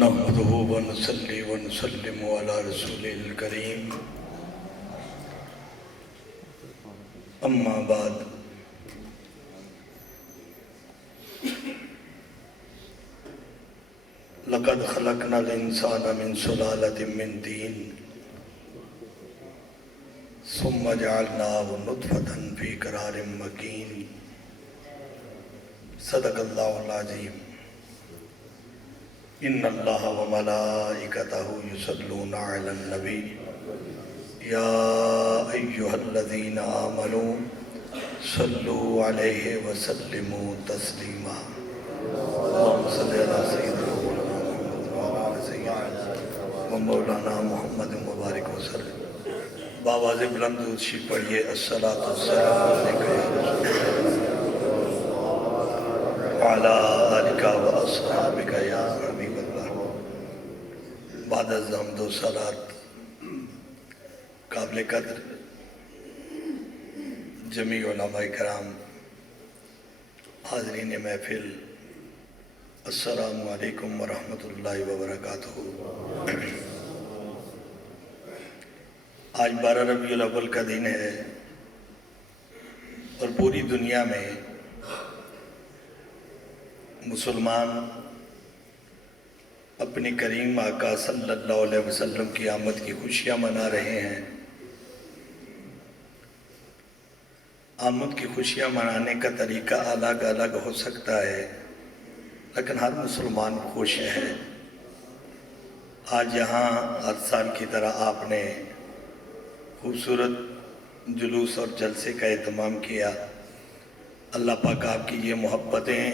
نحمده ونصلي ونسلم على رسوله الكريم اما بعد لقد خلقنا الانسان من سلالة من طين ثم جعلناه نطفة في قرار مكين صدق الله العظيم ان اللہ وملائکتہ یصلون علی النبی یا ایہا الذین آمنوا صلوا علیہ وسلموا تسلیما اللہم صلی علی سیدنا محمد وعلی سیدنا ومولانا محمد مبارک وسلم بآواز بلند درود پڑھیے الصلاۃ والسلام علیکہ یا رسول اللہ وعلی آلک واصحابک یا حبیب اللہ بعد از حمد و صلات قابل قدر جمیع علماء کرام حاضرین محفل السلام علیکم ورحمۃ اللہ وبرکاتہ۔ آج 12 ربیع الاول کا دن ہے اور پوری دنیا میں مسلمان اپنی کریم آقا صلی اللہ علیہ وسلم کی آمد کی خوشیاں منا رہے ہیں۔ آمد کی خوشیاں منانے کا طریقہ الگ الگ ہو سکتا ہے لیکن ہر مسلمان خوش ہے۔ آج یہاں ہر سال کی طرح آپ نے خوبصورت جلوس اور جلسے کا اہتمام کیا۔ اللہ پاک آپ کی یہ محبتیں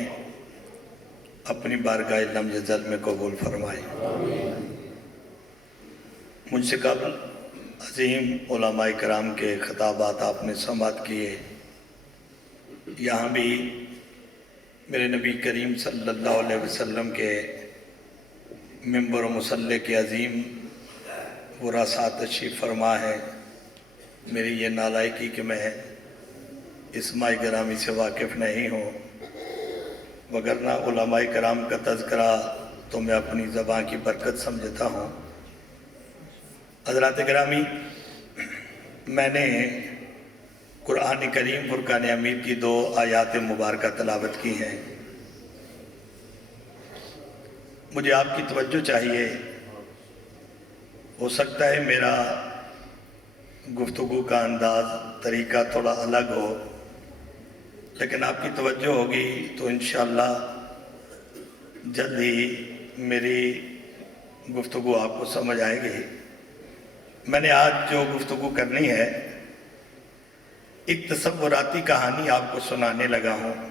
اپنی بارگاہ لم یزل میں قبول فرمائے۔ مجھ سے قبل عظیم علماء کرام کے خطابات آپ نے سماعت کیے۔ یہاں بھی میرے نبی کریم صلی اللہ علیہ وسلم کے ممبر و مصلی کے عظیم وراثات تشریف فرما ہے۔ میری یہ نالائقی کہ میں اس ماہ گرامی سے واقف نہیں ہوں، وگرنہ علماء کرام کا تذکرہ تو میں اپنی زبان کی برکت سمجھتا ہوں۔ حضرات گرامی، میں نے قرآن کریم فرقان حمید کی 2 آیات مبارکہ تلاوت کی ہیں۔ مجھے آپ کی توجہ چاہیے۔ ہو سکتا ہے میرا گفتگو کا انداز طریقہ تھوڑا الگ ہو، لیکن آپ کی توجہ ہوگی تو انشاءاللہ جلد ہی میری گفتگو آپ کو سمجھ آئے گی۔ میں نے آج جو گفتگو کرنی ہے ایک تصوراتی کہانی آپ کو سنانے لگا ہوں،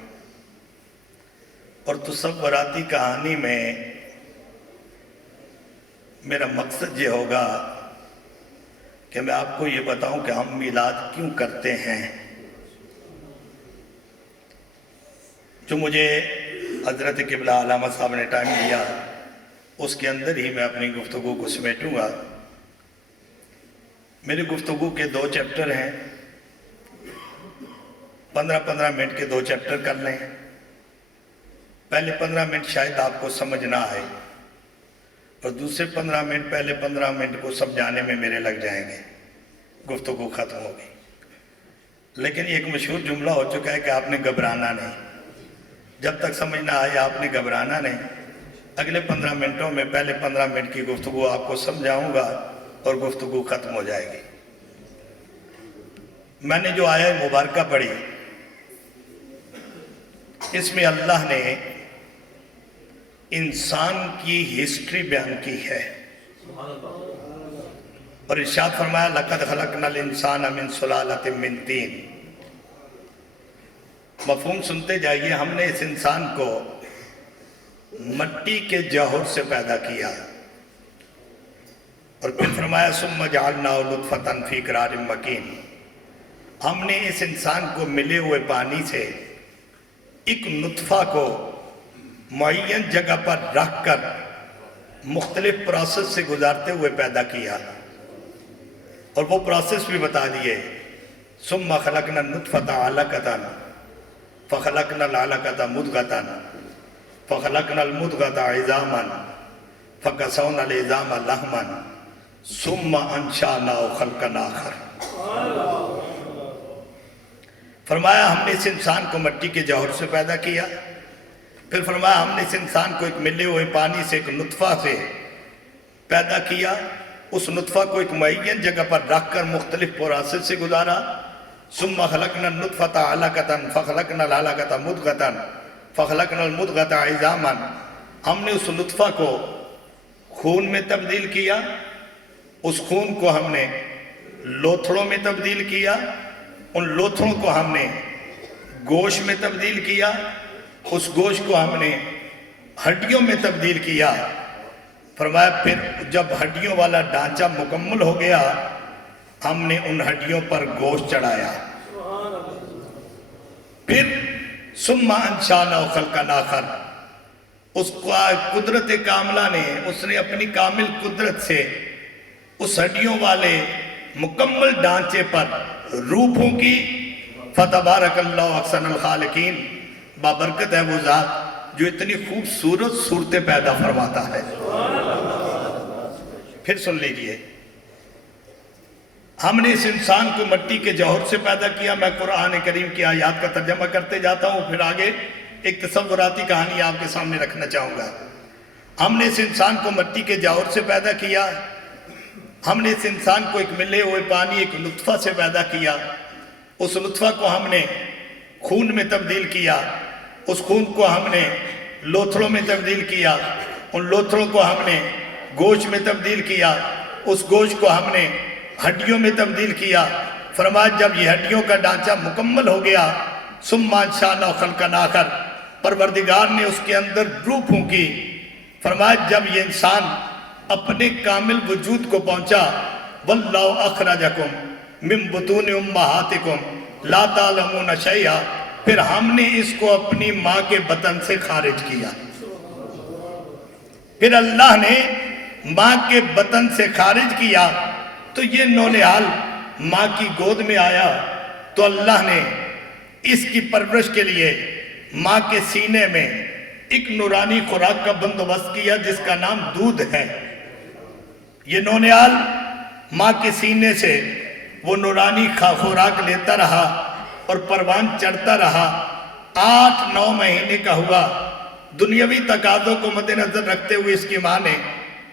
اور تصوراتی کہانی میں میرا مقصد یہ ہوگا کہ میں آپ کو یہ بتاؤں کہ ہم میلاد کیوں کرتے ہیں۔ جو مجھے حضرت قبلہ علامہ صاحب نے ٹائم دیا اس کے اندر ہی میں اپنی گفتگو کو سمیٹوں گا۔ میری گفتگو کے 2 چیپٹر ہیں، 15-15 منٹ کے 2 چیپٹر کر لیں۔ پہلے 15 منٹ شاید آپ کو سمجھ نہ آئے اور دوسرے 15 منٹ پہلے 15 منٹ کو سمجھانے میں میرے لگ جائیں گے، گفتگو ختم ہوگی۔ لیکن ایک مشہور جملہ ہو چکا ہے کہ آپ نے گھبرانا نہیں۔ جب تک سمجھ نہ آئے آپ نے گھبرانا نہیں۔ اگلے 15 منٹوں میں پہلے 15 منٹ کی گفتگو آپ کو سمجھاؤں گا اور گفتگو ختم ہو جائے گی۔ میں نے جو آیت مبارکہ پڑھی اس میں اللہ نے انسان کی ہسٹری بیان کی ہے اور ارشاد فرمایا لَقَدْ خَلَقْنَا الْإِنسَانَ مِنْ سُلَالَةٍ مِّن طِينٍ۔ مفہوم سنتے جائیے۔ ہم نے اس انسان کو مٹی کے جوہر سے پیدا کیا اور پھر فرمایا ثُمَّ جَعَلْنَاهُ نُطْفَةً فِي قَرَارٍ مَّكِينٍ۔ ہم نے اس انسان کو ملے ہوئے پانی سے ایک نطفہ کو معین جگہ پر رکھ کر مختلف پروسیس سے گزارتے ہوئے پیدا کیا اور وہ پروسیس بھی بتا دیے۔ ثُمَّ خَلَقْنَا النُّطْفَةَ عَلَقَةً فَخَلَقْنَا الْعَلَقَةَ مُضْغَةً فَخَلَقْنَا الْمُضْغَةَ عِظَامًا فَكَسَوْنَا الْعِظَامَ لَحْمًا ثُمَّ أَنشَأْنَاهُ خَلْقًا آخَرَ۔ فرمایا ہم نے اس انسان کو مٹی کے جوہر سے پیدا کیا، پھر فرمایا ہم نے اس انسان کو ایک ملے ہوئے پانی سے، ایک نطفہ سے پیدا کیا، اس نطفہ کو ایک معین جگہ پر رکھ کر مختلف پروسیس سے گزارا۔ ثم خلقنا النطفة علقة فخلقنا العلقة مضغة فخلقنا المضغة عظاما۔ ہم نے اس نطفہ کو خون میں تبدیل کیا، اس خون کو ہم نے لوتھڑوں میں تبدیل کیا، ان لوتھڑوں کو ہم نے گوشت میں تبدیل کیا، اس گوشت کو ہم نے ہڈیوں میں تبدیل کیا۔ فرمایا پھر جب ہڈیوں والا ڈھانچہ مکمل ہو گیا، ہم نے ان ہڈیوں پر گوشت چڑھایا۔ پھر ثم انشأناہ خلقا آخر، اس قدرت کاملہ نے، اس نے اپنی کامل قدرت سے اس ہڈیوں والے مکمل ڈھانچے پر روح پھونکی۔ فتبارک اللہ احسن الخالقین، بابرکت ہے وہ ذات جو اتنی خوبصورت صورتیں پیدا فرماتا ہے۔ پھر سن لیجئے، ہم نے اس انسان کو مٹی کے جوہر سے پیدا کیا۔ میں قرآن کریم کی آیات کا ترجمہ کرتے جاتا ہوں، پھر آگے ایک تصوراتی کہانی آپ کے سامنے رکھنا چاہوں گا۔ ہم نے اس انسان کو مٹی کے جوہر سے پیدا کیا، ہم نے اس انسان کو ایک ملے ہوئے پانی، ایک نطفہ سے پیدا کیا، اس نطفہ کو ہم نے خون میں تبدیل کیا، اس خون کو ہم نے لوتھڑوں میں تبدیل کیا، ان لوتھڑوں کو ہم نے گوشت میں تبدیل کیا، اس گوشت کو ہم نے ہڈیوں میں تبدیل کیا۔ فرمایا جب یہ ہڈیوں کا ڈھانچہ مکمل ہو گیا، ثم انشأناہ خلقا آخر، پروردگار نے اس کے اندر روح پھونکی۔ فرمایا جب یہ انسان اپنے کامل وجود کو پہنچا، واللہ اخرجکم من بطون امہاتکم لا تعلمون شیئا، پھر ہم نے اس کو اپنی ماں کے بطن سے خارج کیا۔ پھر اللہ نے ماں کے بطن سے خارج کیا تو یہ نونہال ماں کی گود میں آیا، تو اللہ نے اس کی پرورش کے لیے ماں کے سینے میں ایک نورانی خوراک کا بندوبست کیا جس کا نام دودھ ہے۔ یہ نونہال ماں کے سینے سے وہ نورانی خوراک لیتا رہا اور پروان چڑھتا رہا۔ 8-9 مہینے کا ہوا۔ دنیاوی تقاضوں کو مد نظر رکھتے ہوئے اس کی ماں نے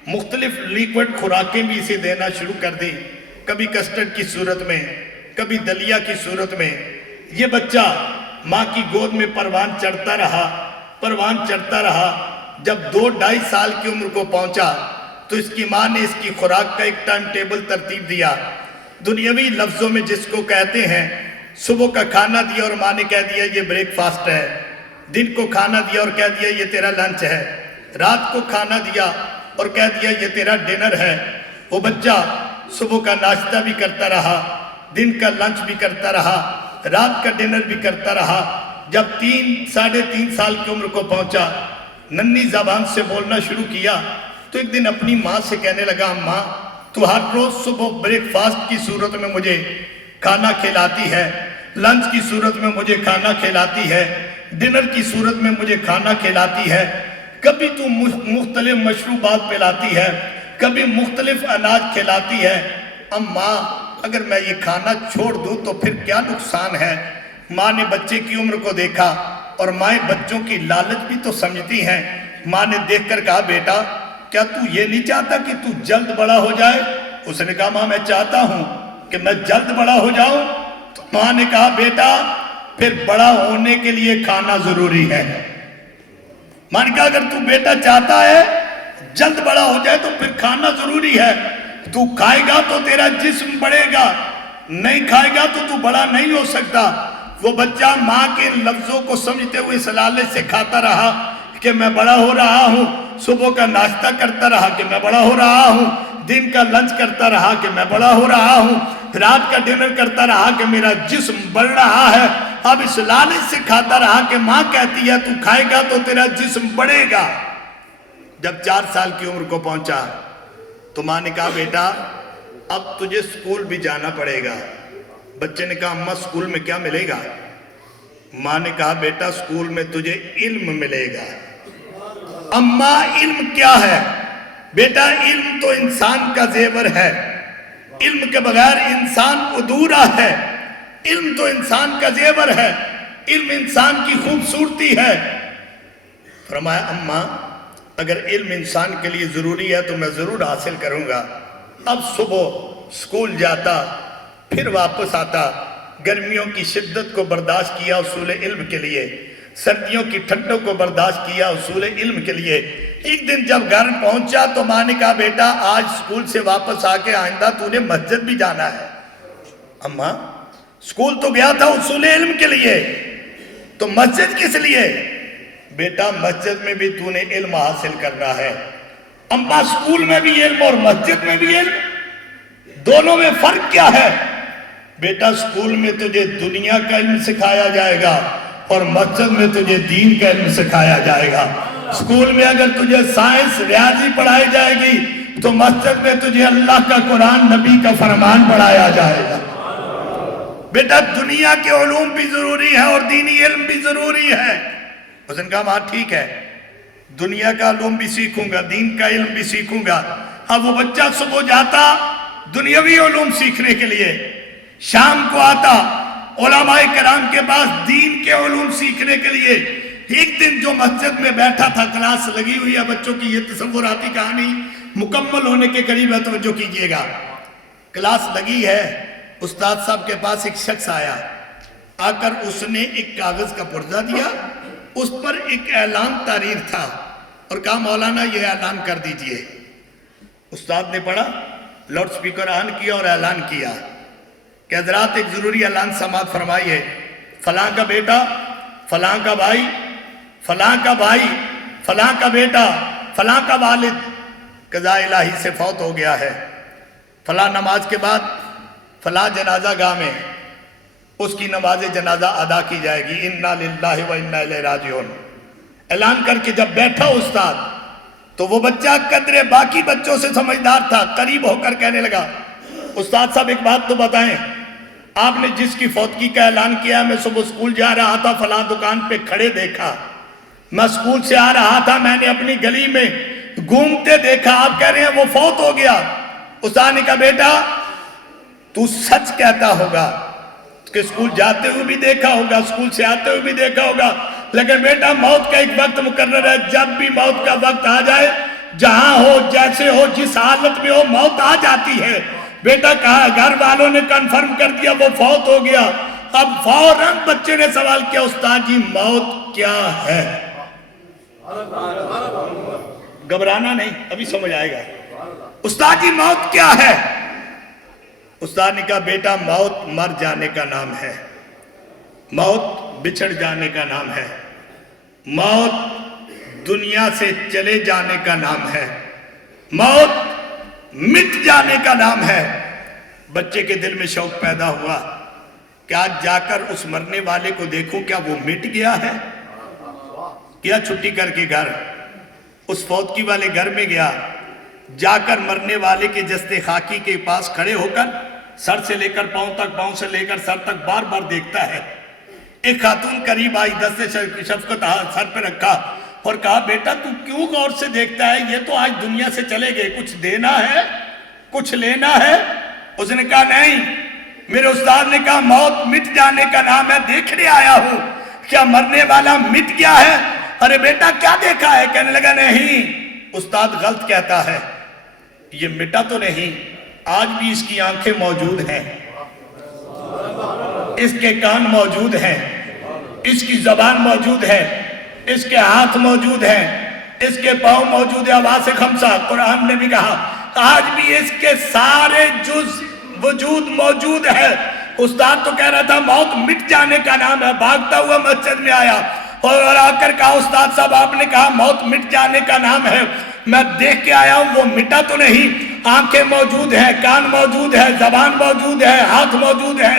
مختلف لیکوڈ خوراکیں بھی اسے دینا شروع کر دی، کبھی کسٹرڈ کی صورت میں، کبھی دلیا کی صورت میں۔ یہ بچہ ماں کی گود میں پروان چڑھتا رہا۔ جب 2-2.5 سال کی عمر کو پہنچا تو اس کی ماں نے اس کی خوراک کا ایک ٹائم ٹیبل ترتیب دیا، دنیاوی لفظوں میں جس کو کہتے ہیں۔ صبح کا کھانا دیا اور ماں نے کہہ دیا یہ بریک فاسٹ ہے، دن کو کھانا دیا اور کہہ دیا یہ تیرا لنچ ہے، رات کو کھانا دیا اور کہہ دیا یہ تیرا ڈنر ہے۔ وہ بچہ صبح کا ناشتہ بھی کرتا رہا، دن کا لنچ بھی کرتا رہا، رات کا ڈنر بھی کرتا رہا۔ جب 3-3.5 سال کی عمر کو پہنچا، ننھی زبان سے بولنا شروع کیا، تو ایک دن اپنی ماں سے کہنے لگا، ماں تو ہر روز صبح بریک فاسٹ کی صورت میں مجھے کھانا کھلاتی ہے، لنچ کی صورت میں مجھے کھانا کھلاتی ہے، ڈنر کی صورت میں مجھے کھانا کھلاتی ہے، کبھی تو مختلف مشروبات پلاتی ہے، کبھی مختلف اناج کھلاتی ہے۔ ماں اگر میں یہ کھانا چھوڑ دوں تو پھر کیا نقصان ہے؟ ماں نے بچے کی عمر کو دیکھا، اور مائیں بچوں کی لالچ بھی تو سمجھتی ہیں۔ ماں نے دیکھ کر کہا، بیٹا کیا تو یہ نہیں چاہتا کہ تو جلد بڑا ہو جائے؟ اس نے کہا، ماں میں چاہتا ہوں کہ میں جلد بڑا ہو جاؤں۔ تو ماں نے کہا، بیٹا پھر بڑا ہونے کے لیے کھانا ضروری ہے۔ ماں نے کہا، اگر تو بیٹا چاہتا ہے جلد بڑا ہو جائے تو پھر کھانا ضروری ہے، تو کھائے گا تو تیرا جسم بڑھے گا، نہیں کھائے گا تو تو بڑا نہیں ہو سکتا۔ وہ بچہ ماں کے لفظوں کو سمجھتے ہوئے اس لالچ سے کھاتا رہا کہ میں بڑا ہو رہا ہوں، صبح کا ناشتہ کرتا رہا کہ میں بڑا ہو رہا ہوں، دن کا لنچ کرتا رہا کہ میں بڑا ہو رہا ہوں، رات کا ڈنر کرتا رہا کہ میرا جسم بڑھ رہا ہے۔ اب اس لالچ سے کھاتا رہا کہ ماں کہتی ہے تو کھائے گا تو تیرا جسم بڑھے گا۔ جب 4 سال کی عمر کو پہنچا تو ماں نے کہا، بیٹا اب تجھے سکول بھی جانا پڑے گا۔ بچے نے کہا، اماں سکول میں کیا ملے گا؟ ماں نے کہا، بیٹا سکول میں تجھے علم ملے گا۔ اماں علم کیا ہے؟ بیٹا علم تو انسان کا زیور ہے، علم کے بغیر انسان ادھورا ہے، علم تو انسان کا زیور ہے، علم انسان کی خوبصورتی ہے۔ فرمایا اماں اگر علم انسان کے لیے ضروری ہے تو میں ضرور حاصل کروں گا۔ اب صبح سکول جاتا، پھر واپس آتا، گرمیوں کی شدت کو برداشت کیا اصول علم کے لیے، سردیوں کی ٹھنڈوں کو برداشت کیا اصول علم کے لیے۔ ایک دن جب گھر پہنچا تو ماں نے کہا بیٹا آج سکول سے واپس آ کے آئندہ تو نے مسجد بھی جانا ہے۔ اماں سکول تو گیا تھا اصول علم کے لیے، تو مسجد کس لیے؟ بیٹا مسجد میں بھی تو نے علم حاصل کرنا ہے۔ اماں سکول میں بھی علم اور مسجد میں بھی علم، دونوں میں فرق کیا ہے؟ بیٹا سکول میں تجھے دنیا کا علم سکھایا جائے گا اور مسجد میں تجھے دین کا علم سکھایا جائے گا۔ سکول میں اگر تجھے سائنس ریاضی پڑھائی جائے گی تو مسجد میں تجھے اللہ کا قرآن نبی کا فرمان پڑھایا جائے گا۔ بیٹا دنیا کے علوم بھی ضروری ہے اور دینی علم بھی ضروری ہے۔ اس نے کہا ماں ٹھیک ہے، دنیا کا علوم بھی سیکھوں گا، دین کا علم بھی سیکھوں گا۔ اب وہ بچہ صبح جاتا دنیاوی علوم سیکھنے کے لیے، شام کو آتا علماء کرام کے پاس دین کے علوم سیکھنے کے لیے۔ ایک دن جو مسجد میں بیٹھا تھا، کلاس لگی ہوئی ہے بچوں کی، یہ تصوراتی کہانی مکمل ہونے کے قریب ہے، توجہ کیجئے گا۔ کلاس لگی ہے، استاد صاحب کے پاس ایک شخص آیا، آ کر اس نے ایک کاغذ کا پرزہ دیا، اس پر ایک اعلان تحریر تھا اور کہا مولانا یہ اعلان کر دیجئے۔ استاد نے پڑھا، لاؤڈ سپیکر آن کیا اور اعلان کیا کہ حضرات ایک ضروری اعلان سماعت فرمائیے، فلاں کا بیٹا، فلاں کا بھائی، فلاں کا بھائی، فلاں کا بیٹا، فلاں کا والد قضاء الہی سے فوت ہو گیا ہے۔ فلاں نماز کے بعد فلاں جنازہ گاہ میں اس کی نماز جنازہ ادا کی جائے گی، انا للہ و انا الیہ راجعون۔ اعلان کر کے جب بیٹھا استاد تو وہ بچہ قدرے باقی بچوں سے سمجھدار تھا، قریب ہو کر کہنے لگا استاد صاحب ایک بات تو بتائیں، آپ نے جس کی فوتگی کا اعلان کیا، میں صبح سکول جا رہا تھا، فلاں دکان پہ کھڑے دیکھا، میں سکول سے آ رہا تھا، میں نے اپنی گلی میں گھومتے دیکھا، آپ کہہ رہے ہیں وہ فوت ہو گیا۔ استاد نے کہا بیٹا تو سچ کہتا ہوگا کہ سکول جاتے ہوئے بھی دیکھا ہوگا، سکول سے آتے ہوئے بھی دیکھا ہوگا، لیکن بیٹا موت کا ایک وقت مقرر ہے، جب بھی موت کا وقت آ جائے، جہاں ہو جیسے ہو جس حالت میں ہو موت آ جاتی ہے۔ بیٹا کہا گھر والوں نے کنفرم کر دیا وہ فوت ہو گیا۔ اب فوراً بچے نے سوال کیا استاد جی موت کیا ہے؟ گھبرانا نہیں، ابھی سمجھ آئے گا۔ استاد جی موت کیا ہے؟ استاد نے کہا بیٹا موت مر جانے کا نام ہے، موت بچھڑ جانے کا نام ہے، موت دنیا سے چلے جانے کا نام ہے، موت مٹ جانے کا نام ہے۔ بچے کے دل میں شوق پیدا ہوا کہ آج جا کر اس مرنے والے کو دیکھوں کیا وہ مٹ گیا ہے۔ کیا چھٹی کر کے گھر اس فوتگی والے گھر میں گیا، جا کر مرنے والے کے جسد خاکی کے پاس کھڑے ہو کر سر سے لے کر پاؤں تک، پاؤں سے لے کر سر تک بار بار دیکھتا ہے۔ ایک خاتون قریب آئی، دست شفقت سر پہ رکھا اور کہا بیٹا تو کیوں غور سے دیکھتا ہے، یہ تو آج دنیا سے چلے گئے، کچھ دینا ہے، کچھ لینا ہے؟ اس نے کہا نہیں، میرے استاد نے کہا موت مٹ جانے کا نام ہے، دیکھنے آیا ہوں کیا مرنے والا مٹ گیا ہے؟ ارے بیٹا کیا دیکھا ہے؟ کہنے لگا نہیں استاد غلط کہتا ہے، یہ مٹا تو نہیں، آج بھی اس کی آنکھیں موجود ہیں، اس کے کان موجود ہیں، اس کی زبان موجود ہے، اس کے ہاتھ موجود ہیں، اس کے پاؤں موجود ہے۔ آواز خمسہ قرآن نے بھی کہا آج بھی اس کے سارے جز وجود موجود ہے۔ استاد تو کہہ رہا تھا موت مٹ جانے کا نام ہے، بھاگتا ہوا مسجد میں آیا اور آ کر کہا استاد صاحب آپ نے کہا موت مٹ جانے کا نام ہے، میں دیکھ کے آیا ہوں وہ مٹا تو نہیں، آنکھیں موجود ہیں، کان موجود ہے، زبان موجود ہے، ہاتھ موجود ہے،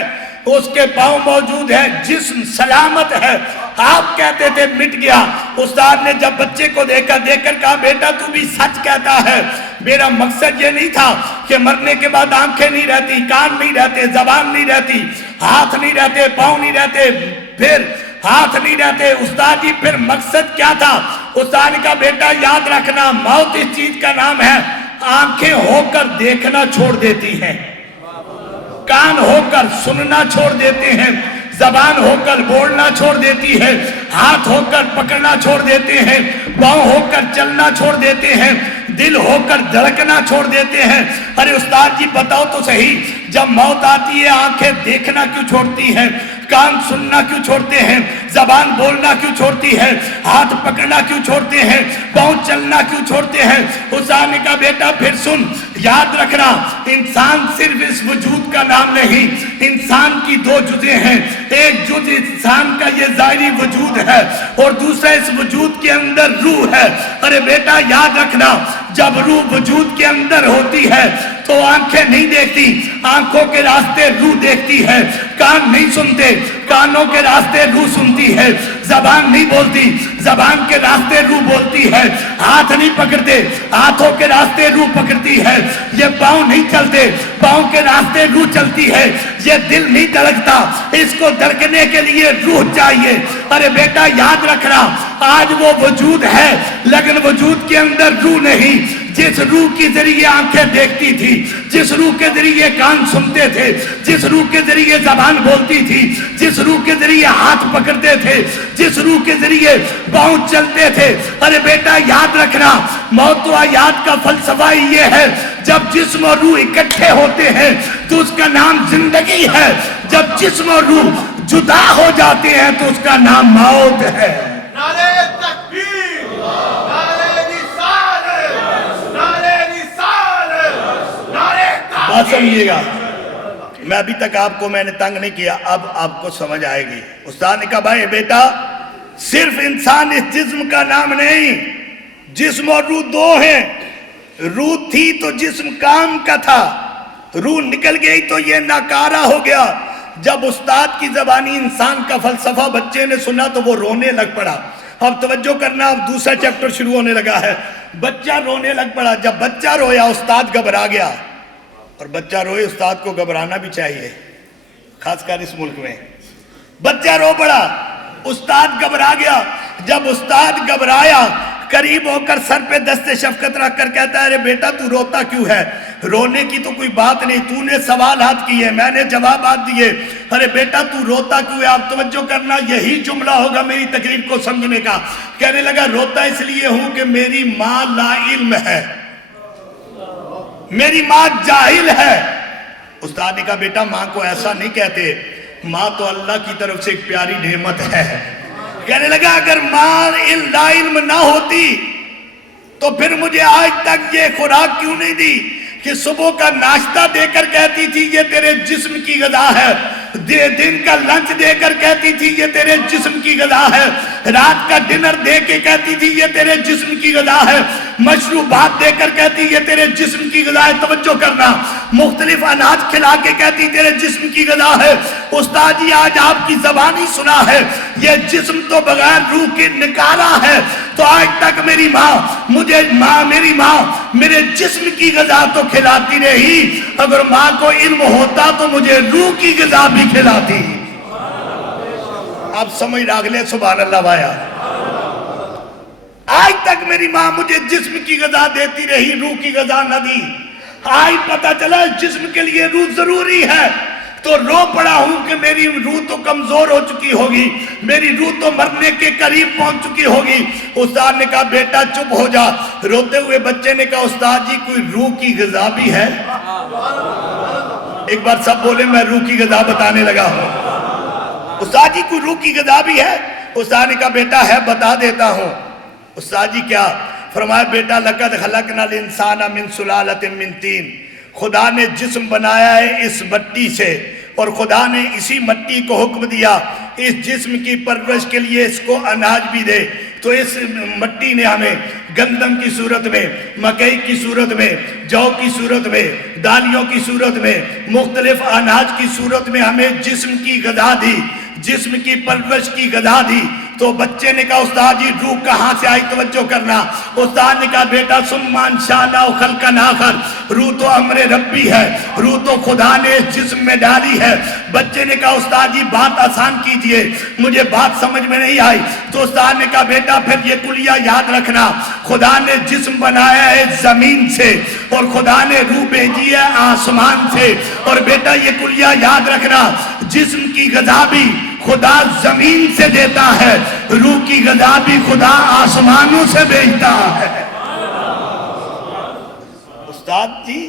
اس کے پاؤں موجود ہے، جسم سلامت ہے، آپ کہتے تھے مٹ گیا۔ استاد نے جب بچے کو دیکھا، دیکھ کر کہا بیٹا تو بھی سچ کہتا ہے، میرا مقصد یہ نہیں تھا کہ مرنے کے بعد آنکھیں نہیں رہتی، کان نہیں رہتے، زبان نہیں رہتی، ہاتھ نہیں رہتے، پاؤں نہیں رہتے، پھر ہاتھ نہیں رہتے۔ استاد جی پھر مقصد کیا تھا؟ استاد نے کہا بیٹا یاد رکھنا موت اس چیز کا نام ہے، آنکھیں ہو کر دیکھنا چھوڑ دیتی ہیں، کان ہو کر سننا چھوڑ دیتے ہیں، زبان ہو کر بولنا چھوڑ دیتی ہے، ہاتھ ہو کر پکڑنا چھوڑ دیتے ہیں، پاؤں ہو کر چلنا چھوڑ دیتے ہیں، دل ہو کر دھڑکنا چھوڑ دیتے ہیں۔ ارے استاد جی بتاؤ تو صحیح، جب موت آتی ہے آنکھیں دیکھنا کیوں چھوڑتی ہیں، کان سننا کیوں چھوڑتے ہیں، زبان بولنا کیوں چھوڑتی ہے، ہاتھ پکڑنا کیوں چھوڑتے ہیں، پاؤں چلنا کیوں چھوڑتے ہیں؟ استاد نے کہا بیٹا پھر سن، یاد رکھنا انسان صرف اس وجود کا نام نہیں، انسان کی دو جزیں ہیں، ایک جز انسان کا یہ ظاہری وجود ہے اور دوسرا اس وجود کے اندر روح ہے۔ ارے بیٹا یاد رکھنا جب روح وجود کے اندر ہوتی ہے تو آنکھیں نہیں دیکھتی، آنکھوں کے راستے روح دیکھتی ہے، کان نہیں سنتے، کانوں کے راستے روح سنتی ہے، زبان نہیں بولتی، زبان کے راستے روح بولتی ہے، ہاتھ نہیں پکڑتے، ہاتھوں کے راستے روح پکڑتی ہے، یہ پاؤں نہیں چلتے، پاؤں کے راستے روح چلتی ہے، یہ دل نہیں دھڑکتا، اس کو دھڑکنے کے لیے روح چاہیے۔ ارے بیٹا یاد رکھنا آج وہ وجود ہے لیکن وجود کے اندر روح نہیں، جس روح کے ذریعے آنکھیں دیکھتی تھی، جس روح کے ذریعے کان سنتے تھے، جس روح کے ذریعے زبان بولتی تھی، جس روح کے ذریعے ہاتھ پکڑتے تھے، جس روح کے ذریعے پاؤں چلتے تھے۔ ارے بیٹا یاد رکھنا موت و حیات کا فلسفہ یہ ہے، جب جسم اور روح اکٹھے ہوتے ہیں تو اس کا نام زندگی ہے، جب جسم اور روح جدا ہو جاتے ہیں تو اس کا نام موت ہے۔ نعرہ تکبیر، نعرہ رسالت، نعرہ رسالت، نعرہ تحقیق۔ بات سمجھیے گا، میں ابھی تک آپ کو میں نے تنگ نہیں کیا، اب آپ کو سمجھ آئے گی۔ استاد نے کہا بھائی بیٹا صرف انسان اس جسم کا نام نہیں، جسم اور روح دو ہیں، روح تھی تو جسم کام کا تھا، روح نکل گئی تو یہ ناکارہ ہو گیا۔ جب استاد کی زبانی انسان کا فلسفہ بچے نے سنا تو وہ رونے لگ پڑا۔ اب توجہ کرنا، اب دوسرا چیپٹر شروع ہونے لگا ہے۔ بچہ رونے لگ پڑا، جب بچہ رویا استاد گھبرا گیا، اور بچہ روئے استاد کو گھبرانا بھی چاہیے، خاص کر اس ملک میں۔ بچہ رو پڑا، استاد گھبرا گیا، جب استاد گھبرایا قریب ہو کر سر پہ دست شفقت رکھ کر کہتا ہے ارے بیٹا تو روتا کیوں ہے؟ رونے کی تو کوئی بات نہیں، تو نے سوالات کیے میں نے جوابات دیے، ارے بیٹا تو روتا کیوں ہے؟ آپ توجہ کرنا، یہی جملہ ہوگا میری تقریر کو سمجھنے کا۔ کہنے لگا روتا اس لیے ہوں کہ میری ماں لا علم ہے، میری ماں جاہل ہے۔ استاد نے کہا بیٹا ماں کو ایسا نہیں کہتے، ماں تو اللہ کی طرف سے ایک پیاری نعمت ہے۔ کہنے لگا اگر ماں لا علم نہ ہوتی تو پھر مجھے آج تک یہ خوراک کیوں نہیں دی کہ صبح کا ناشتہ دے کر کہتی تھی یہ تیرے جسم کی غذا ہے، دن کا لنچ دے کر کہتی تھی یہ تیرے جسم کی غذا ہے، رات کا ڈنر دے کے کہتی تھی یہ تیرے جسم کی غذا ہے، مشروبات دے کر کہتی یہ تیرے جسم کی غذا ہے۔ توجہ کرنا، مختلف اناج کھلا کے کہتی تیرے جسم کی غذا ہے۔ استاد جی آج آپ کی زبانی سنا ہے، یہ جسم تو بغیر روح کے نکارا ہے، تو آج تک میری ماں میرے جسم کی غذا تو کھلاتی رہی، اگر ماں کو علم ہوتا تو مجھے روح کی غذا بھی کھلاتی۔ آپ سمجھ راگلے سبحان اللہ بھایا، آج تک میری ماں مجھے جسم کی غذا دیتی رہی، روح کی غذا نہ دی۔ آج پتا چلا جسم کے لیے روح ضروری ہے تو رو پڑا ہوں کہ میری روح تو کمزور ہو چکی ہوگی، میری روح تو مرنے کے قریب پہنچ چکی ہوگی۔ استاد نے کہا بیٹا چپ ہو جا۔ روتے ہوئے بچے نے کہا استاد جی کوئی روح کی غذا بھی ہے؟ ایک بار سب بولے میں روح کی غذا بتانے لگا ہوں۔ استاد جی کوئی روح کی غذا بھی ہے؟ استاد نے کہا بیٹا ہے بتا دیتا ہوں۔ استاد جی کیا؟ فرمایا بیٹا لقد خلقنا الانسان من سلالۃ من طین، خدا نے جسم بنایا ہے اس مٹی سے، اور خدا نے اسی مٹی کو حکم دیا اس جسم کی پرورش کے لیے اس کو اناج بھی دے، تو اس مٹی نے ہمیں گندم کی صورت میں، مکئی کی صورت میں، جو کی صورت میں، دالیوں کی صورت میں، مختلف اناج کی صورت میں ہمیں جسم کی غذا دی، جسم کی پرورش کی غذا دی۔ تو بچے نے کہا استاد جی روح کہاں سے آئی توجہ کرنا. استاد نے کہا بیٹا ثم انشأنا خلقا آخر, روح تو امر ربی ہے, روح تو خدا نے اس جسم میں ڈالی ہے. بچے نے کہا استاد جی بات آسان کیجئے, مجھے بات سمجھ میں نہیں آئی. تو استاد نے کہا بیٹا پھر یہ کلیہ یاد رکھنا, خدا نے جسم بنایا ہے زمین سے اور خدا نے روح بھیجی ہے آسمان سے. اور بیٹا یہ کلیہ یاد رکھنا, جسم کی غذا بھی خدا زمین سے دیتا ہے, روح کی غذا بھی خدا آسمانوں سے بھیجتا ہے. استاد جی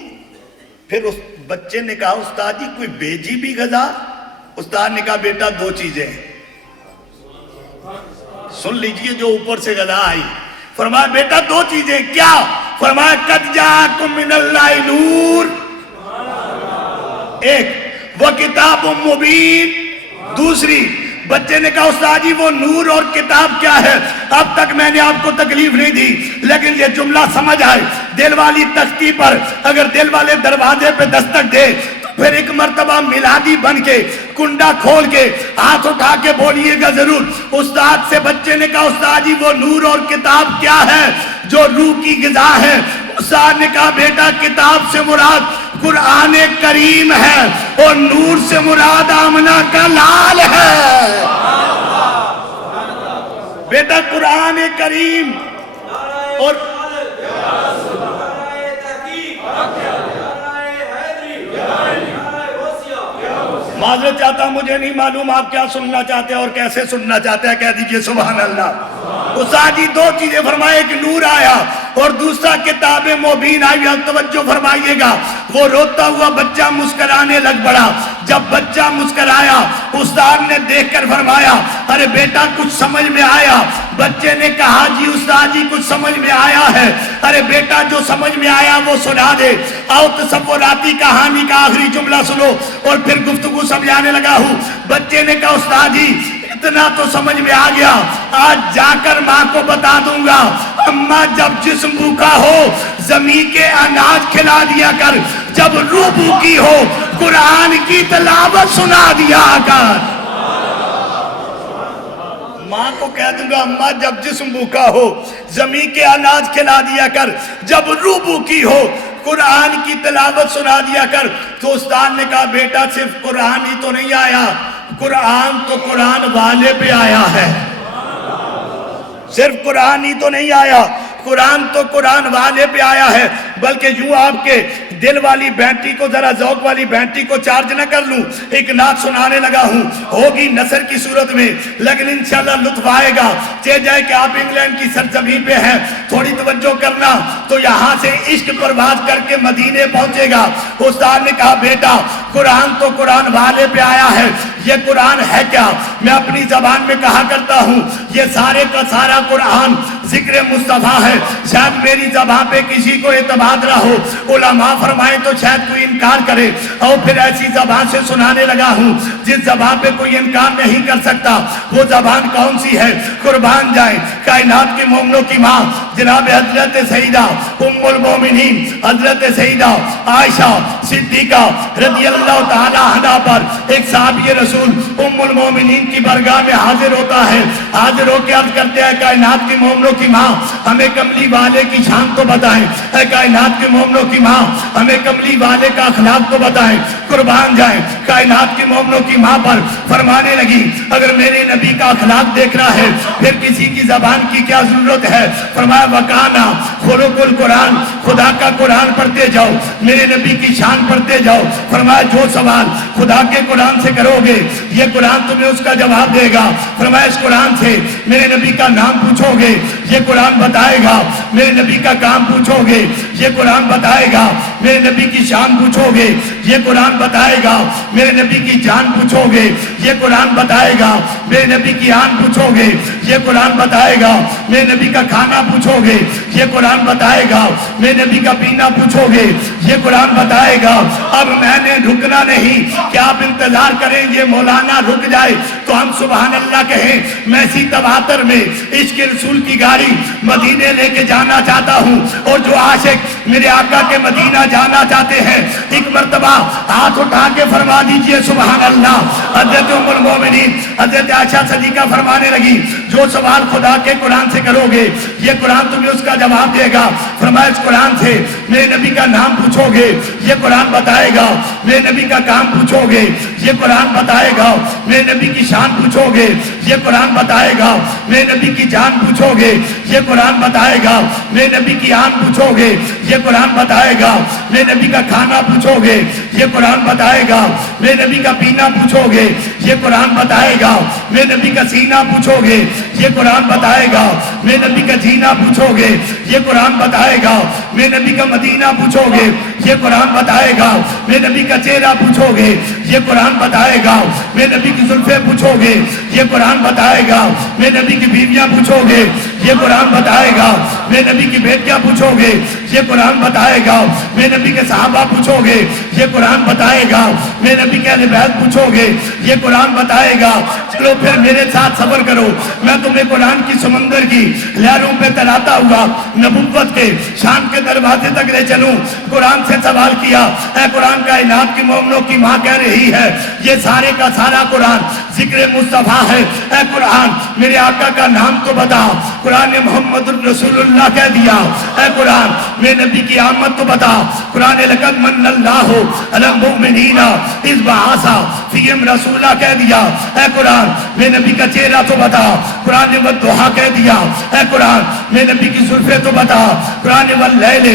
پھر اس بچے نے کہا استاد جی کوئی بھیجی بھی غذا؟ استاد نے کہا بیٹا دو چیزیں سن لیجئے جو اوپر سے غذا آئی. فرمایا بیٹا دو چیزیں کیا؟ فرمایا قد جاءکم من اللہ نور, ایک وہ کتاب مبین, دوسری. بچے نے کہا استاد جی وہ نور اور کتاب کیا ہے؟ اب تک میں نے آپ کو تکلیف نہیں دی لیکن یہ جملہ سمجھ آئے. دل والی تختی پر اگر دل والے دروازے پہ دستک دے تو پھر ایک مرتبہ میلادی بن کے کنڈا کھول کے ہاتھ اٹھا کے بولیے گا ضرور. استاد سے بچے نے کہا استاد جی وہ نور اور کتاب کیا ہے جو روح کی غذا ہے؟ استاد نے کہا بیٹا کتاب سے مراد قرآن کریم ہے اور نور سے مراد آمنہ کا لال ہے. بیٹا قرآن کریم اور معذرت چاہتا ہوں, مجھے نہیں معلوم آپ کیا سننا چاہتے ہیں اور کیسے سننا چاہتے ہیں, کہہ دیجئے سبحان اللہ. استاد جی دو چیزیں فرمائے, ایک نور آیا اور دوسرا کتاب مبین آئی. اب توجہ فرمائیے گا, وہ روتا ہوا بچہ مسکرانے لگ پڑا. جب بچہ مسکرایا استاد نے دیکھ کر فرمایا ارے بیٹا کچھ سمجھ میں آیا؟ بچے نے کہا جی استاد جی کچھ سمجھ میں آیا ہے. ارے بیٹا جو سمجھ میں آیا وہ سنا دے. آؤ تصوراتی کہانی کا آخری جملہ سنو اور پھر گفتگو سمجھانے لگا ہوں. بچے نے کہا استاد جی اتنا تو سمجھ میں آ گیا, آج جا کر ماں کو بتا دوں گا اماں جب جسم بھوکا ہو زمین کے اناج کھلا دیا کر, جب روح بھوکی ہو قرآن کی تلاوت سنا دیا کر. ماں کو کہہ دوں گا اماں جب جسم بھوکا ہو زمین کے اناج کھلا دیا کر, جب روح بھوکی ہو قرآن کی تلاوت سنا دیا کر. تو استاد نے کہا بیٹا صرف قرآن ہی تو نہیں آیا, قرآن تو قرآن والے پہ آیا ہے. صرف قرآن ہی تو نہیں آیا, قرآن تو قرآن والے پہ آیا ہے. بلکہ یوں آپ کے دل والی بیٹری کو ذرا ذوق والی بیٹری کو چارج نہ کر لوں, ایک نعت سنانے لگا ہوں, ہوگی نثر کی صورت میں لیکن انشاءاللہ لطف آئے گا. چاہے جائے کہ آپ انگلینڈ کی سرزمین پہ ہیں, تھوڑی توجہ کرنا تو یہاں سے عشق پرواز کر کے مدینے پہنچے گا. استاد نے کہا بیٹا قرآن تو قرآن والے پہ آیا ہے, یہ قرآن ہے کیا؟ میں اپنی زبان میں کہا کرتا ہوں یہ سارے کا سارا قرآن ذکر مصطفیٰ ہے. شاید میری زبان پہ کسی کو اعتماد نہ ہو, علماء فرمائیں تو شاید کوئی انکار کرے, اور پھر ایسی زبان سے سنانے لگا ہوں جس زبان پہ کوئی انکار نہیں کر سکتا. وہ زبان کون سی ہے؟ قربان جائیں کائنات کے مومنوں کی ماں جناب حضرت سیدہ ام المومنین حضرت سیدہ عائشہ صدیقہ رضی اللہ تعالی عنہا پر ایک صحابی رسول ام المومنین کی برگاہ میں حاضر ہوتا ہے. حاضر ہو کے عرض کرتے ہیں کائنات کے مومنوں کی ماں ہمیں کملی والے کی شان تو بتائیں, اے کائنات کے مومنوں کی ماں ہمیں کملی والے کا اخلاق تو بتائیں. قربان جائیں کائنات کے مومنوں کی ماں پر فرمانے لگی اگر میرے نبی کا اخلاق دیکھنا ہے پھر کسی کی زبان کی کیا ضرورت ہے؟ فرمایا وکانا خلق القرآن, خدا کا قرآن پڑھتے جاؤ, میرے نبی کی شان پڑھتے جاؤ. فرمایا جو سوال خدا کے قرآن سے کرو گے یہ قرآن تمہیں اس کا جواب دے گا. فرمایا اس قرآن سے میرے نبی کا نام پوچھو گے یہ قرآن بتائے گا, میرے نبی کا کام پوچھو گے یہ قرآن بتائے گا, میرے نبی کی شان پوچھو گے یہ قرآن بتائے گا, میرے نبی کی جان پوچھو گے یہ قرآن بتائے گا, میرے نبی کی آن پوچھو گے یہ قرآن بتائے گا, میرے نبی کا کھانا پوچھو گے یہ قرآن بتائے گا, میرے نبی کا پینا پوچھو گے یہ قرآن بتائے گا. اب میں نے رکنا نہیں کہ آپ انتظار کریں یہ مولانا رک جائے تو ہم سبحان اللہ کہیں. میں اسی تواتر میں عشق رسول کی گاڑی مدینے لے کے جانا چاہتا ہوں, اور جو عاشق میرے آقا کے مدینہ جانا چاہتے ہیں، ایک مرتبہ ہاتھ اٹھا کے فرما دیجئے سبحان اللہ۔ حضرت ام المومنین حضرت عائشہ صدیقہ فرمانے لگی جو سوال خدا کے قرآن سے کرو گے یہ قرآن تمہیں اس کا جواب دے گا۔ فرمایا اس قرآن سے میرے نبی کا نام پوچھو گے یہ قرآن بتائے گا، میرے نبی کا کام پوچھو گے یہ قرآن بتائے گا، میرے نبی کی شان پوچھو گے یہ قرآن بتائے گا، میرے نبی کی جان پوچھو گے یہ قرآن بتائے گا، میرے نبی کی آن پوچھو گے یہ قرآن بتائے گا، میرے نبی کا کھانا پوچھو گے یہ قرآن بتائے گا، میرے نبی کا پینا پوچھو گے یہ قرآن بتائے گا، میرے نبی کا سینہ پوچھو گے یہ قرآن بتائے گا، میرے نبی کا جینا پوچھو گے یہ قرآن بتائے گا، میرے نبی کا مدینہ پوچھو گے یہ قرآن بتائے گا، میرے نبی کا چہرہ پوچھو گے یہ قرآن بتائے گا، میرے نبی کی زلفیں پوچھو گے یہ قرآن بتائے گا، میرے نبی کی بیویاں پوچھو گے یہ قرآن بتائے گا، میرے نبی کی بیٹیاں پوچھو گے یہ قرآن بتائے گا، میرے نبی کے صحابہ پوچھو گے یہ قرآن بتائے گا، میرے نبی کے اہل بیت پوچھو گے یہ قرآن بتائے گا۔ چلو پھر میرے ساتھ صبر کرو، میں تمہیں قرآن کی سمندر کی لہروں پہ تراتا ہوا نبوت کے شان کے دروازے تک لے چلوں۔ قرآن سے سوال کیا، اے قرآن کائنات کی مومنوں کی ماں کہہ رہی ہے یہ سارے کا سارا قرآن ذکر مصطفیٰ ہے، اے قرآن میرے آقا کا نام تو بتا۔ قرآن نے محمد الرسول اللہ کہہ دیا، اے قرآن میرے نبی کی آمد تو بتا۔ قرآن نے لقد من اللہ علی المؤمنین اذ بعث فیہم رسولا کہہ دیا، اے قرآن میرے نبی کا چہرہ تو بتا۔ قرآن نے والضحیٰ کہہ دیا، اے قرآن میرے نبی کی زلفیں تو بتا۔ قرآن نے واللیل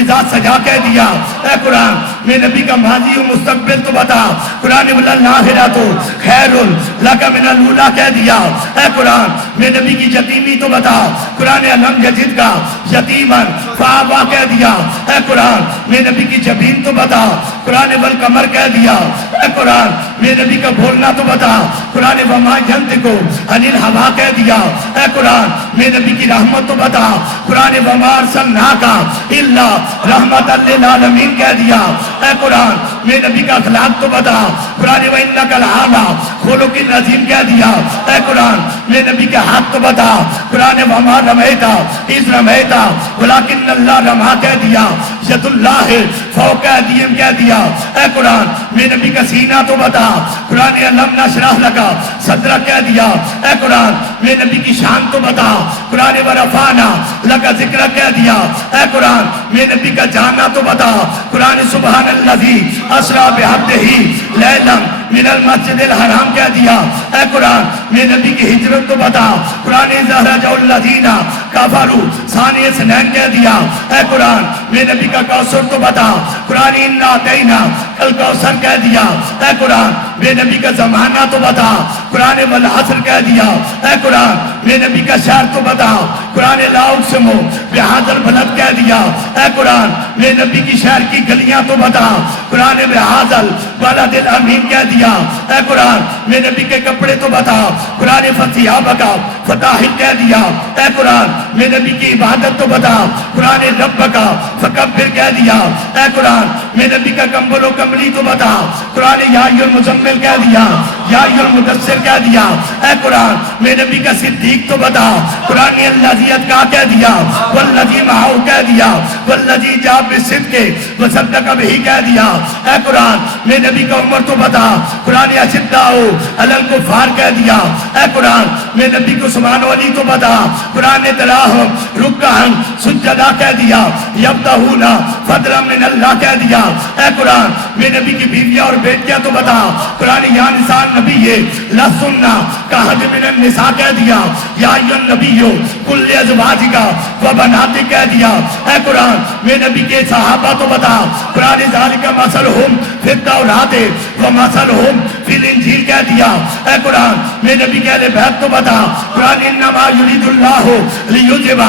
اذا سجا کہہ دیا، اے قرآن میرے نبی کا ماضی و مستقبل تو بتا۔ قرآن نے والآخرۃ خیر لک من الاولی کہہ دیا، اے قرآن میرے نبی کی یتیمی تو بتا۔ قرآن نے الم یجد کا یتیما فآویٰ کہہ دیا، اے قرآن میرے نبی کی جبین تو بتا۔ قرآن نے والقمر کہہ دیا، اے قرآن میرے نبی کا بولنا تو بتا۔ قرآن نے وما ینطق عن الہویٰ کہہ دیا، اے قرآن میرے نبی کی رحمت تو بتا۔ قرآن نے وما ارسلناک الا رحمۃ للعالمین کہہ دیا، اے قرآن میرے نبی کا اخلاق تو بتا۔ قرآن نے وانک لعلی خلق عظیم کہہ دیا، اے قرآن میرے نبی کے ہاتھ تو بتا۔ قرآن نے وما رمیت اذ رمیت ولکن اللہ رمى کہہ دیا۔ ید اللہ فوق ایدیہم کہہ دیا، اے قرآن میرے نبی کا سینہ تو بتا۔ قرآن نے الم نشرح لک صدرک کہہ دیا، اے قرآن میرے نبی کی شان تو بتا۔ قرآن نے ورفعنا لک ذکرک کہہ دیا، اے قرآن میرے نبی کا جاننا تو بتا۔ قرآن نے سبحان الذی اسریٰ بعبدہ لیلا من المسجد الحرام کہہ دیا، اے قرآن میرے نبی کی ہجرت تو بتا۔ قرآن نے اذ اخرج الذین کفروا ثانی اثنین کہہ دیا، اے قرآن میرے نبی کا کوثر تو بتا۔ قرآن انا اعطیناک الکوثر کہہ دیا، اے قرآن میرے نبی کا زمانہ تو بتا۔ قرآن نے والعصر کہہ دیا، اے قرآن میرے نبی کا شہر تو بتا۔ قرآن نے لا اقسم بہذا البلد کہہ دیا، اے قرآن میرے نبی کی شہر کی گلیاں تو بتا۔ قرآن نے بہذا البلد الامین کہہ دیا، اے قرآن میرے نبی کے کپڑے تو بتا۔ قرآن نے فثیابک فطاہر کہہ دیا، اے قرآن میرے نبی کی عبادت تو بتا۔ قرآن نے ربک فکبر کہہ دیا، اے قرآن میرے نبی کا کمبل و کملی تو بتا۔ قرآن نے یا ایھا المزمل کہہ دیا، یا ایھا المدثر کہہ دیا، اے قرآن میرے نبی کا صدیق تو بتا۔ قرآن نے الذی اتقیٰ کہہ دیا، والذی معہ کہہ دیا، والذی جاء بالصدق وصدق بہ کہہ دیا، اے قرآن میرے نبی کا عمر تو بتا۔ قرآن نے اشداء علی الکفار کہہ دیا، اے قرآن میرے نبی کو عثمان و علی تو بتا۔ قرآن نے تراہم رکعا سجدا کہہ دیا، یبتغون فضلا من اللہ کہہ دیا، اے قرآن میرے نبی کی بیویاں اور بیٹیاں تو بتا۔ قرآن نے یا نساء النبی لستن کاحد من النساء کہہ دیا، یا ایھا النبی قل لازواجک وبناتک کہہ دیا، اے قرآن میرے نبی کے صحابہ تو بتا۔ قرآن نے ذالک مثلہم فی التوراۃ ومثلہم فی الانجیل کہہ دیا، اے قرآن میرے نبی کے اہل بیت تو بتا۔ قرآن انما یرید اللہ لیذھب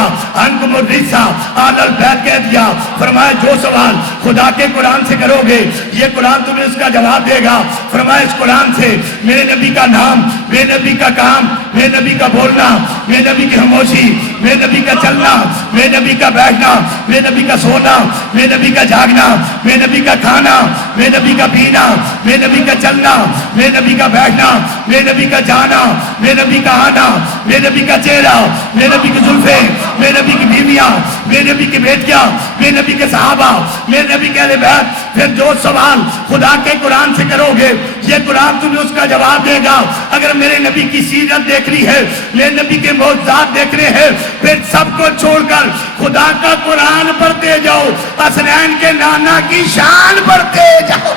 عنکم الرجس اہل البیت کہہ دیا۔ فرمایا جو سوال خدا کے قرآن سے کرو گے یہ قرآن تمہیں اس کا جواب دے گا۔ فرمایا اس قرآن سے میرے نبی کا نام، میرے نبی کا کام، میرے نبی کا بولنا، میرے نبی کی خاموشی، میرے نبی کا چلنا، میرے نبی کا بیٹھنا، میرے نبی کا سونا، میرے نبی کا جاگنا، میرے نبی کا کھانا، میرے نبی کا پینا، میرے نبی کا چلنا، میرے نبی کا بیٹھنا، میرے نبی کا جانا، میرے نبی کا آنا، میرے نبی کا چہرہ، میرے نبی کی زلفیں، میرے نبی کی بیویاں، میرے نبی کی بیٹیاں، میرے نبی کے صحابہ، میرے نبی کے اہل بیت، پھر جو سوال خدا کے قرآن سے کرو گے یہ قرآن تمہیں اس کا جواب دے گا۔ اگر میرے نبی کی سیرت دیکھنی ہے، میرے نبی کے معجزات دیکھنے ہیں، پھر سب کو چھوڑ کر خدا کا قرآن پڑھتے جاؤ، حسنین کے نانا کی شان پڑھتے جاؤ۔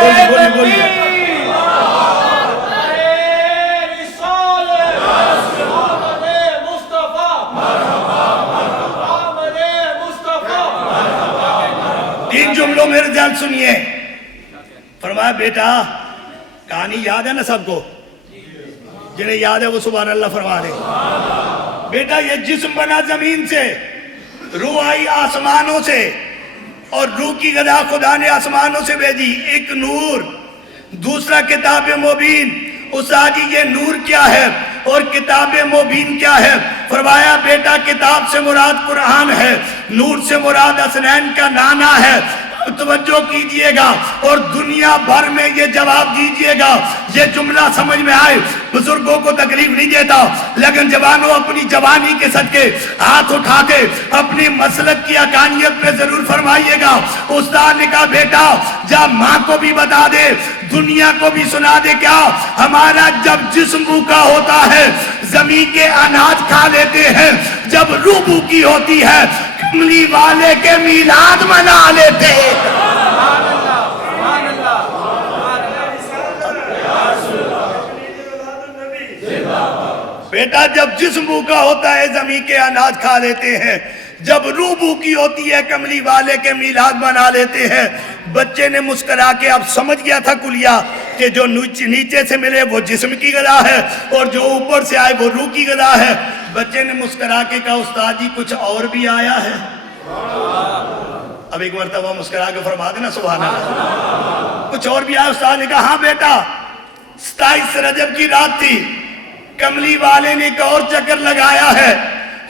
بولیے بولیے بولیے۔ تین جملوں میرے دھیان سنیے۔ فرمایا بیٹا کہانی یاد ہے نا سب کو؟ جنہیں یاد ہے وہ سبحان اللہ فرما دے۔ بیٹا یہ جسم بنا زمین سے، روح آئی آسمانوں سے، اور روح کی غذا خدا نے آسمانوں سے بھیجی، ایک نور، دوسرا کتاب مبین۔ استاد جی یہ نور کیا ہے اور کتاب مبین کیا ہے؟ فرمایا بیٹا کتاب سے مراد قرآن ہے، نور سے مراد حسنین کا نانا ہے۔ توجہ کیجئے گا اور دنیا بھر میں یہ جواب دیجئے گا۔ یہ جملہ سمجھ میں آئے، بزرگوں کو تکلیف نہیں دیتا، لیکن جوانوں اپنی جوانی کے صدقے ہاتھ اٹھا کے اپنی مسلک کی حقانیت پہ ضرور فرمائیے گا۔ استاد نے کہا بیٹا جا ماں کو بھی بتا دے، دنیا کو بھی سنا دے، کیا ہمارا جب جسم بھوکا ہوتا ہے زمین کے اناج کھا لیتے ہیں، جب روح بھوکی ہوتی ہے کملی والے کے میلاد منا لیتے ہیں۔ بیٹا جب جسم بھوکا ہوتا ہے زمین کے اناج کھا لیتے ہیں، جب روح بھوکی ہوتی ہے کملی والے کے میلاد منا لیتے ہیں۔ بچے نے مسکرا کے اب سمجھ گیا تھا کلیا کہ جو نیچے سے ملے وہ جسم کی غذا ہے اور جو اوپر سے آئے وہ روح کی غذا ہے۔ بچے نے مسکرا کے کہا استاد جی کچھ اور بھی آیا ہے؟ اب ایک مرتبہ مسکرا کے فرما دینا سبحان اللہ۔ کچھ اور بھی آیا؟ استاد نے کہا ہاں بیٹا 27 رجب کی رات تھی، کملی والے نے ایک اور چکر لگایا ہے،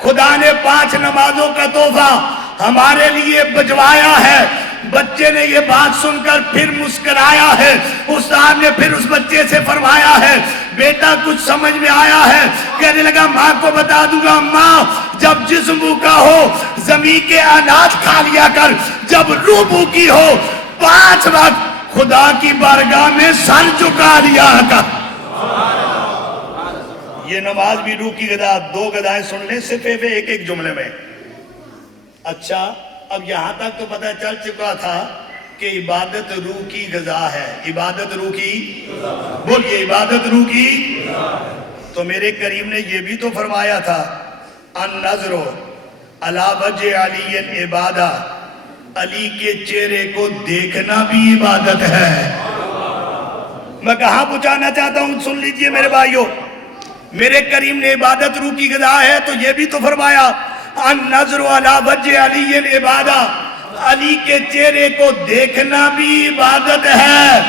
خدا نے 5 نمازوں کا تحفہ ہمارے لیے بجوایا ہے۔ بچے نے یہ بات سن کر پھر مسکرایا ہے۔ استاد نے پھر اس بچے سے فرمایا ہے بیٹا کچھ سمجھ میں آیا ہے؟ کہنے لگا ماں کو بتا دوں گا، ماں جب جسم بھوکا ہو زمین کے اناج کھا لیا کر، جب روح بھوکی ہو 5 وقت خدا کی بارگاہ میں سر جھکا لیا کر۔ یہ نماز بھی روح کی غذا، 2 غذائیں سن لیں صرف ایک ایک جملے میں۔ اچھا اب یہاں تک تو پتہ چل چکا تھا کہ عبادت روح کی غذا ہے، عبادت روح کی، بولیے عبادت روح کی۔ تو میرے کریم نے یہ بھی تو فرمایا تھا النظر علی وجہ علی عبادہ، علی کے چہرے کو دیکھنا بھی عبادت ہے۔ میں کہاں پہنچانا چاہتا ہوں سن لیجئے میرے بھائیوں، میرے کریم نے عبادت روح کی غذا ہے تو یہ بھی تو فرمایا النظر علی وجہ علی عبادہ، علی کے چہرے کو دیکھنا بھی عبادت ہے۔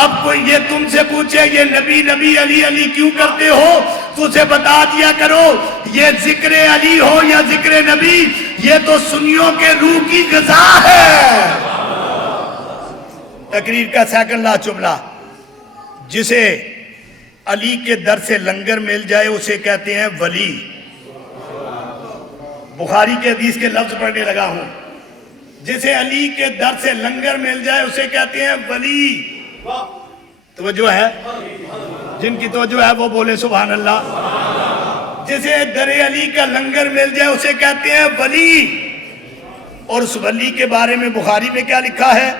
اب کوئی یہ تم سے پوچھے یہ نبی نبی علی علی کیوں کرتے ہو تو اسے بتا دیا کرو یہ ذکر علی ہو یا ذکر نبی یہ تو سنیوں کے روح کی غذا ہے۔ تقریر کا سیکنڈ لا جملہ، جسے علی کے در سے لنگر مل جائے اسے کہتے ہیں ولی۔ بخاری کے حدیث کے لفظ پڑھنے لگا ہوں، جسے علی کے در سے لنگر مل جائے اسے کہتے ہیں ولی۔ توجہ ہے؟ جن کی توجہ ہے وہ بولے سبحان اللہ۔ جسے در علی کا لنگر مل جائے اسے کہتے ہیں ولی۔ اور اس ولی کے بارے میں بخاری میں کیا لکھا ہے؟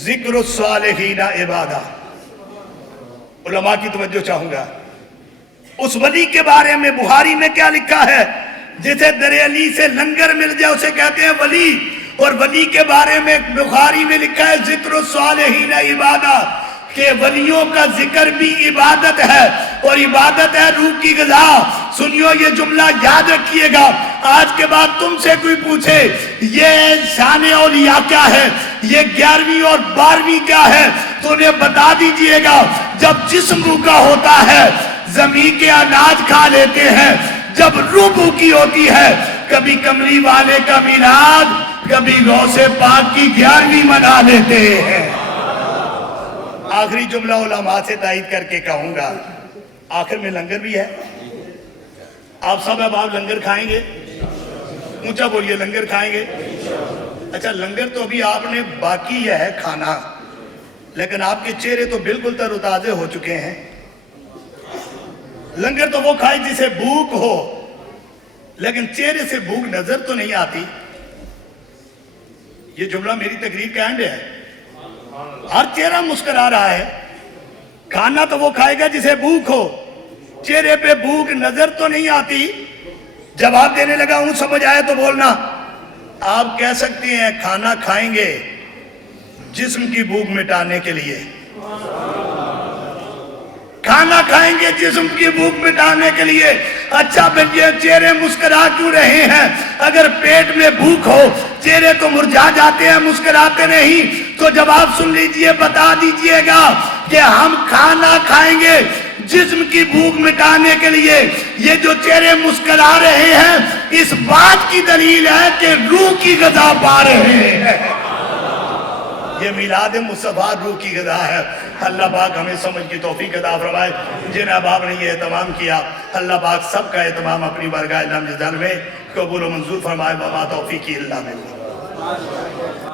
ذکر الصالحین عبادہ۔ علماء کی توجہ چاہوں گا، اس ولی کے بارے میں بخاری میں کیا لکھا ہے؟ جسے در علی سے لنگر مل جائے اسے کہتے ہیں ولی، اور ولی کے بارے میں بخاری میں لکھا ہے ذکر الصالحین عبادہ، کہ ولیوں کا ذکر بھی عبادت ہے اور عبادت ہے روح کی غذا۔ سنیو یہ جملہ یاد رکھیے گا، آج کے بعد تم سے کوئی پوچھے یہ شان اولیاء کیا ہے، یہ 11ویں اور 12ویں کیا ہے، تو انہیں بتا دیجئے گا جب جسم بھوکا ہوتا ہے زمین کے اناج کھا لیتے ہیں، جب روح بھوکی ہوتی ہے کبھی کملی والے کا میلاد، کبھی غوث پاک کی 11ویں منا لیتے ہیں۔ آخری جملہ علماء سے تائید کر کے کہوں گا، آخر میں لنگر بھی ہے، آپ سب اب آپ لنگر کھائیں گے؟ اونچا بولیے، لنگر کھائیں گے؟ اچھا لنگر تو ابھی آپ نے باقی ہے کھانا، لیکن آپ کے چہرے تو بالکل تر و تازے ہو چکے ہیں۔ لنگر تو وہ کھائے جسے بھوک ہو، لیکن چہرے سے بھوک نظر تو نہیں آتی۔ یہ جملہ میری تقریر کا اینڈ ہے، ہر چہرہ مسکرا رہا ہے۔ کھانا تو وہ کھائے گا جسے بھوک ہو، چہرے پہ بھوک نظر تو نہیں آتی۔ جواب دینے لگا ہوں، سمجھ آئے تو بولنا۔ آپ کہہ سکتے ہیں کھانا کھائیں گے جسم کی بھوک مٹانے کے لیے، کھانا کھائیں گے جسم کی بھوک مٹانے کے لیے۔ اچھا پھر یہ چہرے مسکرا کیوں رہے ہیں؟ اگر پیٹ میں بھوک ہو چہرے تو مرجھا جاتے ہیں، مسکراتے نہیں۔ تو جواب سن لیجئے، بتا دیجئے گا کہ ہم کھانا کھائیں گے جسم کی بھوک مٹانے کے لیے۔ یہ جو چہرے مسکرا رہے ہیں اس بات کی دلیل ہے کہ روح کی غذا پا رہے ہیں۔ یہ میلاد مصطفیٰ روح کی غذا ہے۔ اللہ پاک ہمیں سمجھ کی توفیق عطا فرمائے۔ جن احباب نے یہ اہتمام کیا، اللہ پاک سب کا اہتمام اپنی بارگاہ لمجدل میں قبول و منظور فرمائے۔ وما توفیقی الا باللہ۔